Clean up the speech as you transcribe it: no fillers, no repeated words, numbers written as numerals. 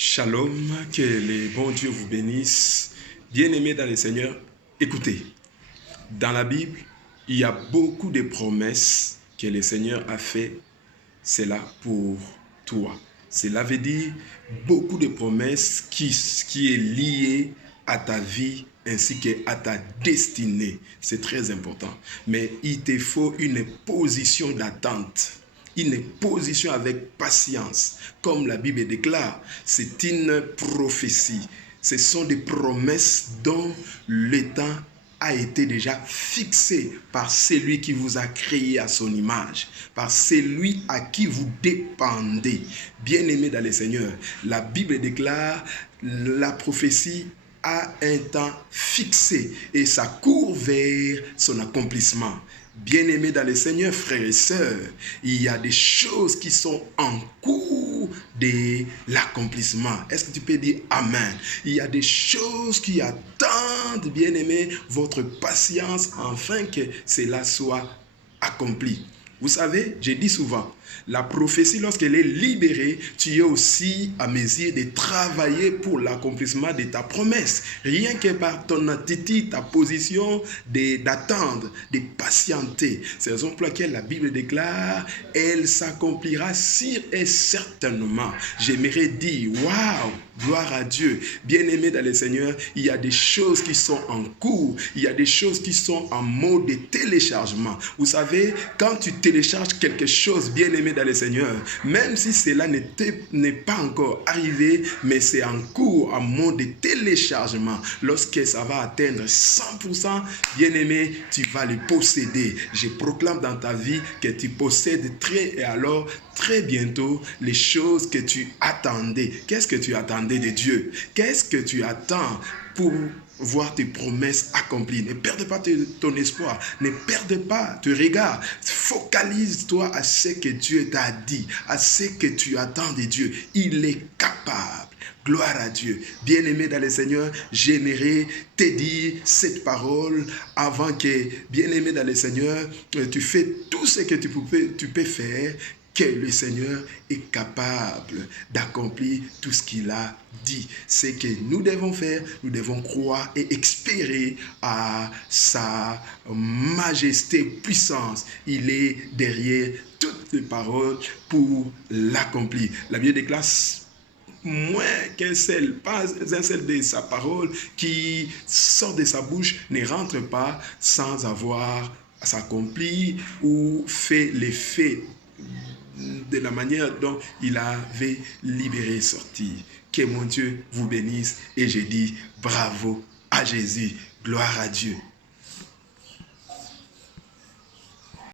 Shalom, que le bon Dieu vous bénisse. Bien-aimés dans le Seigneur, écoutez, dans la Bible, il y a beaucoup de promesses que le Seigneur a fait, c'est là pour toi. Cela veut dire beaucoup de promesses qui est liée à ta vie ainsi qu'à ta destinée. C'est très important. Mais il te faut une position d'attente. Une position avec patience. Comme la Bible déclare, c'est une prophétie. Ce sont des promesses dont le temps a été déjà fixé par celui qui vous a créé à son image, par celui à qui vous dépendez. Bien-aimés dans le Seigneur, la Bible déclare la prophétie a un temps fixé et ça court vers son accomplissement. Bien-aimés dans le Seigneur, frères et sœurs, il y a des choses qui sont en cours de l'accomplissement. Est-ce que tu peux dire Amen? Il y a des choses qui attendent, bien-aimés, votre patience afin que cela soit accompli. Vous savez, j'ai dit souvent, la prophétie, lorsqu'elle est libérée, tu es aussi à mesure de travailler pour l'accomplissement de ta promesse. Rien que par ton attitude, ta position d'attendre, de patienter. C'est la raison pour laquelle la Bible déclare, elle s'accomplira sûr et certainement. J'aimerais dire, waouh, gloire à Dieu. Bien-aimé dans le Seigneur, il y a des choses qui sont en cours. Il y a des choses qui sont en mode de téléchargement. Vous savez, quand tu télécharges quelque chose, bien-aimé dans le Seigneur, même si cela n'est pas encore arrivé, mais c'est en cours, en mode de téléchargement. Lorsque ça va atteindre 100%, bien-aimé, tu vas le posséder. Je proclame dans ta vie que tu possèdes très bientôt les choses que tu attendais. Qu'est-ce que tu attendais de Dieu? Qu'est-ce que tu attends pour voir tes promesses accomplies? Ne perde pas ton espoir, ne perde pas ton regard. Focalise-toi à ce que Dieu t'a dit, à ce que tu attends de Dieu. Il est capable. Gloire à Dieu. Bien-aimé dans le Seigneur, j'aimerais te dire cette parole avant que, bien-aimé dans le Seigneur, tu fais tout ce que tu peux faire, que le Seigneur est capable d'accomplir tout ce qu'il a dit. Ce que nous devons faire, nous devons croire et espérer à sa majesté, puissance. Il est derrière toutes les paroles pour l'accomplir. La Bible déclare moins qu'un seul, pas un seul de sa parole qui sort de sa bouche ne rentre pas sans avoir s'accompli ou fait l'effet de la manière dont il avait libéré, sorti. Que mon Dieu vous bénisse et je dis bravo à Jésus, gloire à Dieu.